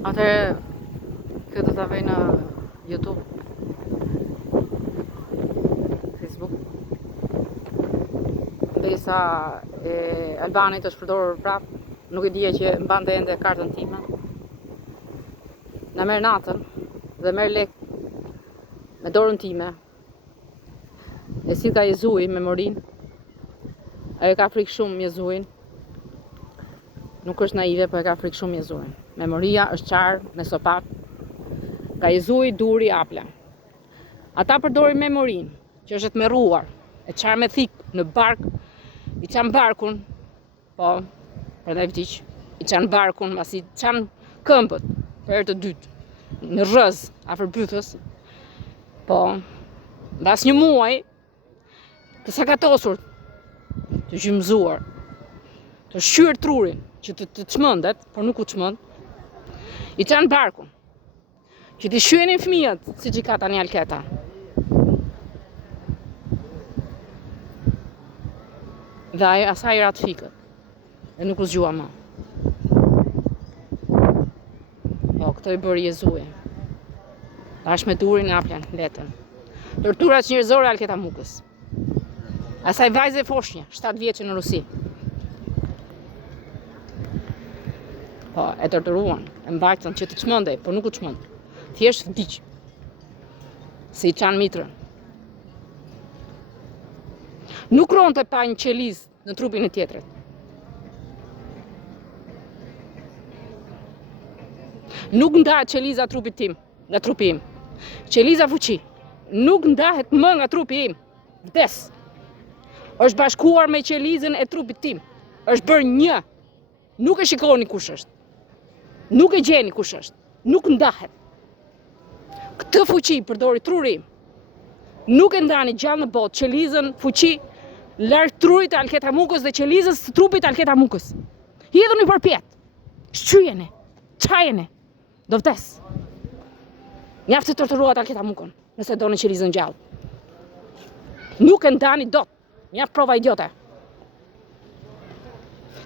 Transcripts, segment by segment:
Atëherë, kjo do ta vej në YouTube, Facebook. Ndërsa Albani të shpërdorur prap, nuk e dija që mbante ende kartën time. Na merr natën dhe merr lek me dorën time. E si ka jezuj memorinë. Ajo ka frikë shumë jezuin. Nuk është naive, po e ka frikë shumë jezuin. Memoria është qarë me sopat. Ka jezuj duri apla. Ata përdorin memorinë, që është të merruar, e qarë me thikë në bark, i qanë barkun, po, për dhe vdiq, i qanë barkun, mas i qanë këmbët, për herë të dytë, në rrëz, afër bythës, po, mbas një muaj, të sakatosur, të gjymëzuar, të shqyrë trurin, që të çmendet, por nuk u çmend, i qanë barkun, që t'i shyenin fëmijët, si që ka tani Alketa. Dhe asaj ratë fikët, e nuk u zgjua më. Po, këto i bërë Jezuje. Tash me durin aplen, letën. Torturat njerëzore Alketa Mukës. Asaj vajze foshnje, 7 vjeçe në Rusi. Po, e torturuan, e mbajtën që të çmendej, por nuk u çmend. Thjesht vdiq. Se i qanë mitrën. Nuk ronte pa një qeliz në trupin e tjetrit. Nuk ndahet qeliza trupit tim, nga trupi im. Qeliza fuqi. Nuk ndahet më nga trupi im. Vdes. Është bashkuar me qelizën e trupit tim. Është bërë një. Nuk e shikoni kush është. Nuk e gjeni kush është. Nuk ndahet. Këtë fuqi përdori truri im. Nuk e ndani gjallë në botë qelizën fuqi larg trurit të Alketa Mukës dhe qelizës të trupit të Alketa Mukës. Hidhuni për pjetë. Shqyjeni. Qajeni. Do vdes. Mjaft të torturuat Alketa Mukën, nëse do në qelizën gjallë. Nuk e ndani dot. Mjaft prova idiote.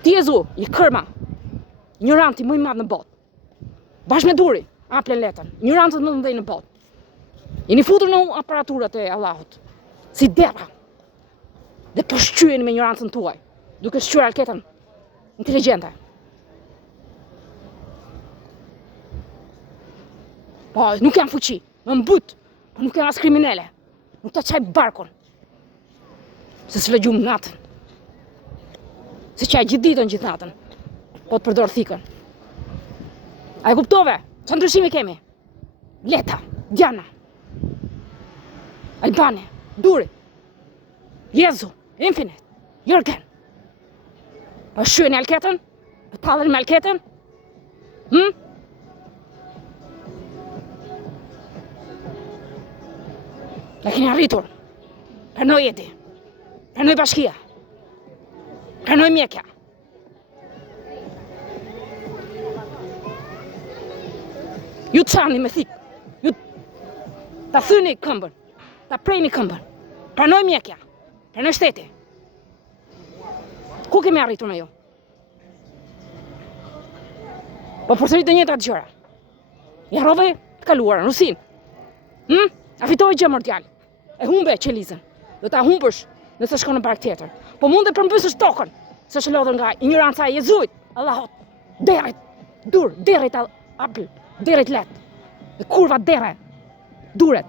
Ti Jezu, i kërma. Ignoranti më i madh në botë. Bashkë me duri, aplen letën. Ignorantët më të mëdhenj në botë. Jeni futur në aparaturat e Allahut. Si dera. Dhe po shqyeni me ignorancën tuaj. Duke shqyer Alketën inteligjente. Po, nuk jam fuqi. Më mbut. Po nuk jam as kriminele. Nuk ta qaj barkun. Se s'le gjumë natën. Se qaj gjithë ditën gjithë natën. Po të përdor thikën. A e kuptove? Që ndryshimi kemi? Leta, Diana, Albani, Duri, Jezu, Infinite, Jürgen. Po shqyeni Alketën? Po tallen me Alketën? Ne keni arritur. Pranoj jeti. Pranoj bashkia. Pranoj mjekja. Ju të qani me thikë. Ju ta thyni këmbën. Ta prejni këmbën. Pranoj mjekja. Pranoj shteti. Ku kemi arritur me ju? Po përsërit të njëjtat gjëra. Ja rove të kaluar në Rusin. A fitoj gjë mordial. E humbe qelizën. Do ta humbësh nëse shkon në bark tjetër. Po mund të përmbysësh tokën. Se është lodhur nga ignoranca e Jezujt, Allahut, derit, dur, derit apl, derit let. Dhe kurva dere, duret.